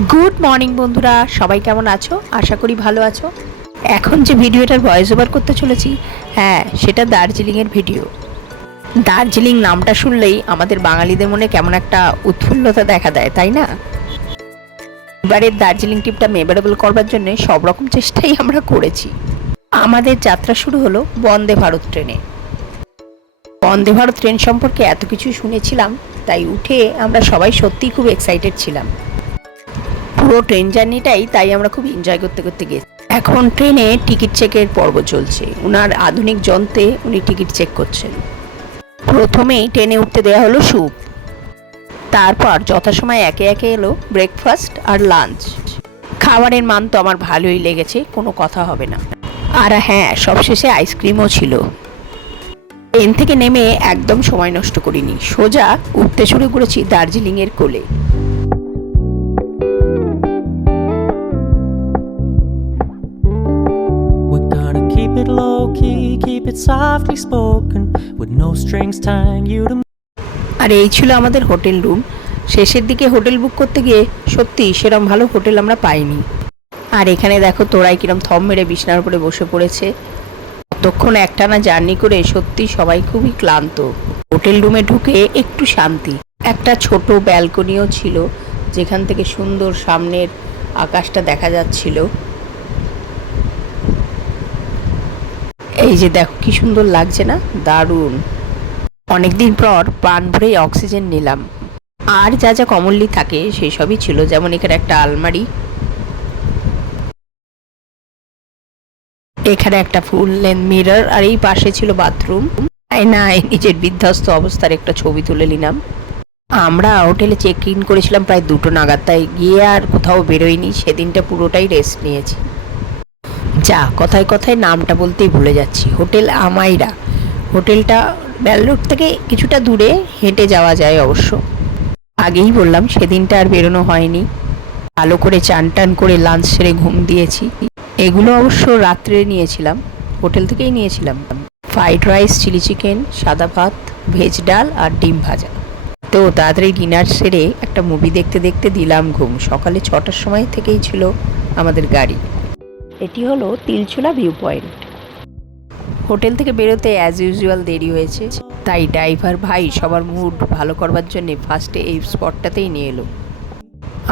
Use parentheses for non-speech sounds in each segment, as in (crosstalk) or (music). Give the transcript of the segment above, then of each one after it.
Good morning বন্ধুরা। সবাই কেমন আছো? আশা করি ভালো আছো। এখন যে ভিডিওটার ভয়েস ওভার করতে চলেছি হ্যাঁ সেটা দার্জিলিংয়ের ভিডিও দার্জিলিং নামটা শুনলেই আমাদের বাঙালিদের মনে কেমন একটা উৎফুল্লতা দেখা দেয়, তাই না? এবারের দার্জিলিং ট্রিপটা মেমোরেবল করবার জন্য সব রকম চেষ্টাই আমরা করেছি। আমাদের যাত্রা শুরু হলো বন্দে ভারত ট্রেনে। বন্দে ভারত ট্রেন সম্পর্কে এত কিছু শুনেছিলাম, তাই উঠে আমরা সবাই সত্যিই খুব এক্সাইটেড ছিলাম। পুরো ট্রেন জার্নিটাই তাই আমরা খুব এনজয় করতে করতে গেছি। এখন ট্রেনে টিকিট চেকের পর্ব চলছে। ওনার আধুনিক যন্ত্রে উনি টিকিট চেক করছেন। প্রথমেই ট্রেনে উঠতে দেওয়া হলো স্যুপ তারপর যথাসময় একে একে এলো ব্রেকফাস্ট আর লাঞ্চ খাবারের মান তো আমার ভালোই লেগেছে, কোনো কথা হবে না। আর হ্যাঁ সবশেষে আইসক্রিমও ছিল। ট্রেন থেকে নেমে একদম সময় নষ্ট করিনি। সোজা উঠতে শুরু করেছি দার্জিলিংয়ের কোলে। It softly spoken, with no strings tying you to আর এই ছিল আমাদের হোটেল রুম। শেষের দিকে হোটেল বুক করতে গিয়ে সত্যি সেরম ভালো হোটেল আমরা পাইনি। আর এখানে দেখো তোরাই কিরম থম মেরে বিছনার উপরে বসে পড়েছে। ততক্ষণ একটানা জার্নি করে সত্যি সবাই খুবই ক্লান্ত। হোটেল রুমে ঢুকে একটু শান্তি। একটা ছোট ব্যালকনিও ছিল যেখান থেকে সুন্দর সামনের আকাশটা দেখা যাচ্ছিল। এই যে দেখো, কি সুন্দর লাগছে না? দারুণ। অনেকদিন পর প্রাণ ভরে অক্সিজেন নিলাম। আর যা যা কমনলি থাকে সেই সবই ছিল। যেমন এখানে একটা আলমারি, এখানে একটা ফুল লেন্থ মিরর, আর এই পাশে ছিল বাথরুম। না নিজের বিধ্বস্ত অবস্থার একটা ছবি তুলে নিলাম। আমরা হোটেলে চেক ইন করেছিলাম প্রায় দুটো নাগাদ, তাই গিয়ে আর কোথাও বেরোয়নি সেদিনটা পুরোটাই রেস্ট নিয়েছি। যা, কথায় কথায় নামটা বলতেই ভুলে যাচ্ছি। হোটেল আমাইরা। হোটেলটা বেল থেকে কিছুটা দূরে হেঁটে যাওয়া যায় অবশ্য। আগেই বললাম, সেদিনটা আর বেরোনো হয়নি। ভালো করে চান টান করে লাঞ্চ সেরে ঘুম দিয়েছি। এগুলো অবশ্য রাত্রে নিয়েছিলাম। হোটেল থেকেই নিয়েছিলাম। ফ্রাইড রাইস, চিলি চিকেন, সাদা ভাত, ভেজ ডাল আর ডিম ভাজা। তো তাড়াতাড়ি ডিনার সেরে একটা মুভি দেখতে দেখতে দিলাম ঘুম। সকালে ছটার সময় থেকেই ছিল আমাদের গাড়ি। এটি হলো তিলচুলা ভিউ পয়েন্ট হোটেল থেকে বেরোতে অ্যাজ ইউজুয়াল দেরি হয়েছে। তাই ড্রাইভার ভাই সবার মুড ভালো করবার জন্য ফার্স্টে এই স্পটটাতেই নিয়ে এলো।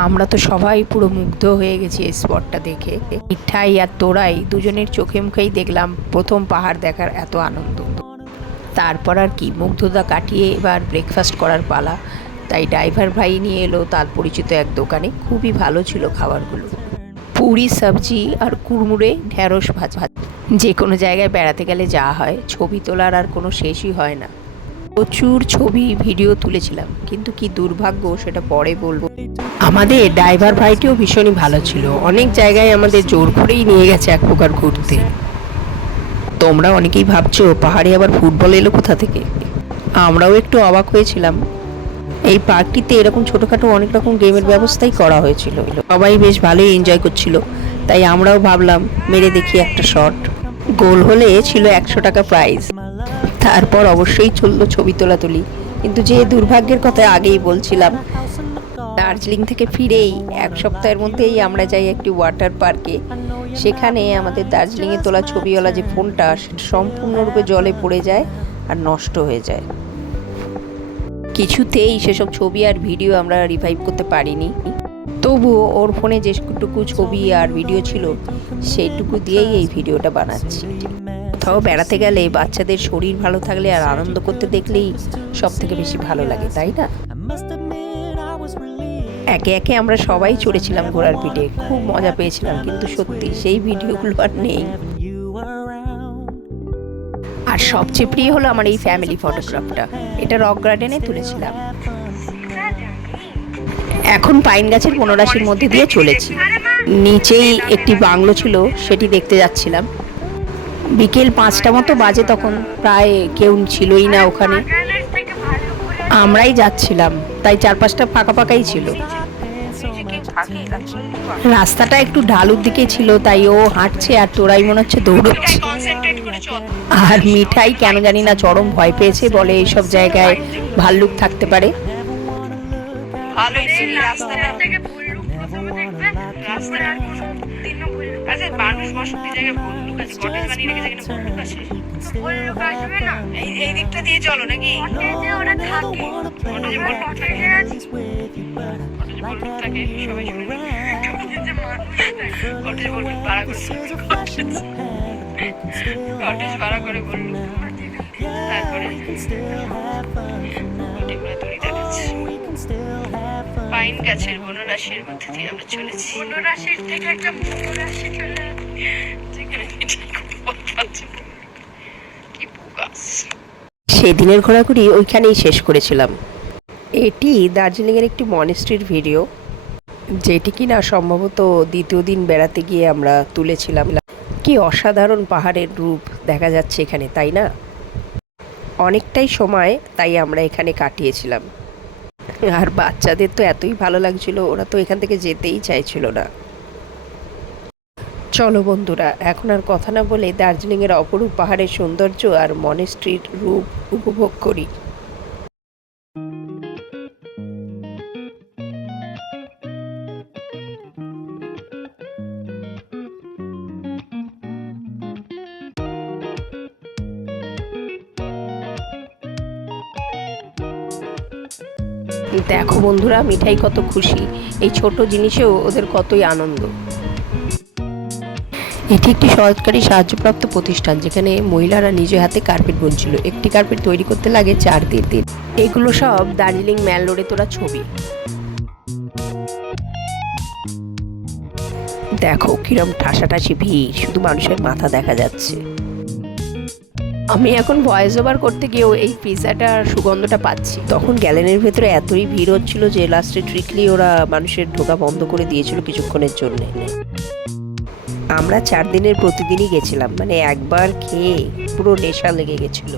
আমরা তো সবাই পুরো মুগ্ধ হয়ে গেছি এই স্পটটা দেখে। মিঠাই আর তোরাই দুজনের চোখে মুখেই দেখলাম প্রথম পাহাড় দেখার এত আনন্দ। তারপর আর কি মুগ্ধতা কাটিয়ে এবার ব্রেকফাস্ট করার পালা। তাই ড্রাইভার ভাই নিয়ে এলো তার পরিচিত এক দোকানে। খুবই ভালো ছিল খাবারগুলো। পুরি, সবজি আর কুড়মুড়ে ঢ্যাঁড়স ভাজা। যে কোনো জায়গায় বেড়াতে গেলে যা হয়, ছবি তোলার আর কোনো শেষই হয় না। প্রচুর ছবি, ভিডিও তুলেছিলাম, কিন্তু কি দুর্ভাগ্য সেটা পরে বলব। আমাদের ড্রাইভার ভাইটিও ভীষণই ভালো ছিল। অনেক জায়গায় আমাদের জোর করেই নিয়ে গেছে এক প্রকার ঘুরতে। তোমরা অনেকেই ভাবছ, পাহাড়ে আবার ফুটবল এলো কোথা থেকে? আমরাও একটু অবাক হয়েছিলাম। এই পার্কটিতে এরকম ছোটোখাটো অনেক রকম গেমের ব্যবস্থাই করা হয়েছিল। সবাই বেশ ভালোই এনজয় করছিল। তাই আমরাও ভাবলাম, মেরে দেখি একটা শট গোল হলে ছিল একশো টাকা প্রাইজ তারপর অবশ্যই চলল ছবি তোলাতুলি কিন্তু যে দুর্ভাগ্যের কথা আগেই বলছিলাম, দার্জিলিং থেকে ফিরেই এক সপ্তাহের মধ্যেই আমরা যাই একটি ওয়াটার পার্কে সেখানে আমাদের দার্জিলিংয়ে তোলা ছবিওয়ালা যে ফোনটা সেটা সম্পূর্ণরূপে জলে পড়ে যায় আর নষ্ট হয়ে যায়। কিছুতেই সেসব ছবি আর ভিডিও আমরা রিভাইভ করতে পারিনি তবুও ওর ফোনে যেটুকু ছবি আর ভিডিও ছিল, সেইটুকু দিয়েই এই ভিডিওটা বানাচ্ছি কোথাও বেড়াতে গেলে বাচ্চাদের শরীর ভালো থাকলে আর আনন্দ করতে দেখলেই সব থেকে বেশি ভালো লাগে, তাই না. একে একে আমরা সবাই চড়েছিলাম ঘোড়ার পিঠে, খুব মজা পেয়েছিলাম, কিন্তু সত্যি সেই ভিডিওগুলো আর নেই. আর সবচেয়ে প্রিয় হলো আমার এই ফ্যামিলি ফটোগ্রাফটা এটা রক গার্ডেনে তুলেছিলাম। এখন পাইন গাছের বনরাশির মধ্যে দিয়ে চলেছি। নিচেই একটি বাংলো ছিল, সেটি দেখতে যাচ্ছিলাম। বিকেল পাঁচটা মতো বাজে তখন, প্রায় কেউ ছিলই না ওখানে। আমরাই যাচ্ছিলাম, তাই চারপাশটা ফাঁকা ফাঁকাই ছিল। রাস্তাটা একটু ঢালুর দিকে ছিল তাই ও হাঁটছে আর তোরাই মনে হচ্ছে দৌড়চ্ছে। আর মিঠাই কেন জানি না চরম ভয় পেয়েছে বলে এইসব জায়গায় ভাল্লুক থাকতে পারে। আচ্ছা এই দিকটা দিয়ে চলো নাকি? ওরা থাকে। থাকে কটেজে বন্দুক থাকে সবাই শুনে কটেজে মানুষ কটেজে বন্দুক ভাড়া করে কটেজ (laughs) ভাড়া করে বলল তারপরে টিমরা দড়ি দেখাচ্ছে পাইন গাছের বনরাশির মধ্যে দিয়ে আমরা চলেছি। বনরাশির থেকে একটা বনরাশি চলে যেখানে সেদিনের ঘোরাঘুরি ওইখানেই শেষ করেছিলাম। এটি দার্জিলিংয়ের একটি মনেস্ট্রির ভিডিও যেটি কিনা সম্ভবত দ্বিতীয় দিন বেড়াতে গিয়ে আমরা তুলেছিলাম। কি অসাধারণ পাহাড়ের রূপ দেখা যাচ্ছে এখানে, তাই না? অনেকটাই সময় তাই আমরা এখানে কাটিয়েছিলাম। আর বাচ্চাদের তো এতই ভালো লাগছিল, ওরা তো এখান থেকে যেতেই চাইছিল না। চলো বন্ধুরা, এখন আর কথা না বলে দার্জিলিংয়ের অপরূপ পাহাড়ের সৌন্দর্য আর মনেস্ট্রির রূপ উপভোগ করি। দেখো বন্ধুরা, মিঠাই কত খুশি। এই ছোট জিনিসেও ওদের কতই আনন্দ। এটি একটি সরকারি সাহায্যপ্রাপ্ত প্রতিষ্ঠান, যেখানে মহিলারা নিজে হাতে কার্পেট বুনছিল। একটি কার্পেট তৈরি করতে লাগে চার দিন দিন এগুলো সব দার্জিলিং ম্যাল রোডে তোলা ছবি। দেখো কিরম ঠাসাঠাসি ভিড়, শুধু মানুষের মাথা দেখা যাচ্ছে। আমি এখন ভয়েস ওভার করতে গিয়েও এই পিৎজাটার সুগন্ধটা পাচ্ছি। তখন গ্যালেনের ভেতরে এতই ভিড় হচ্ছিল যে লাস্টে ট্রিকলি ওরা মানুষের ঢোকা বন্ধ করে দিয়েছিল কিছুক্ষণের জন্য। আমরা চার দিনের প্রতিদিনই গেছিলাম মানে একবার খেয়ে পুরো নেশা লেগে গেছিল।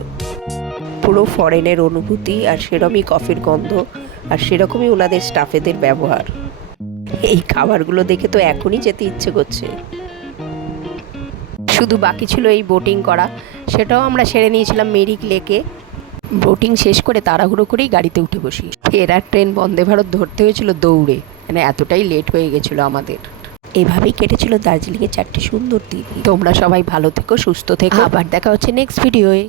পুরো ফরেনের অনুভূতি আর সেরকমই কফির গন্ধ আর সেরকমই ওনাদের স্টাফেদের ব্যবহার। এই খাবারগুলো দেখে তো এখনই যেতে ইচ্ছে করছে। শুধু বাকি ছিল এই বোটিং করা। সেটাও আমরা সেরে নিয়েছিলাম মেরিক লেকে। বোটিং শেষ করে তাড়াহুড়ো করেই গাড়িতে উঠে বসি। ফেরার ট্রেন বন্দে ভারত ধরতে হয়েছিল দৌড়ে। মানে এতটাই লেট হয়ে গেছিল আমাদের। এভাবেই কেটেছিল দার্জিলিংয়ের চারটি সুন্দর দিন। তোমরা সবাই ভালো থেকো, সুস্থ থেকো। আবার দেখা হচ্ছে নেক্সট ভিডিওয়ে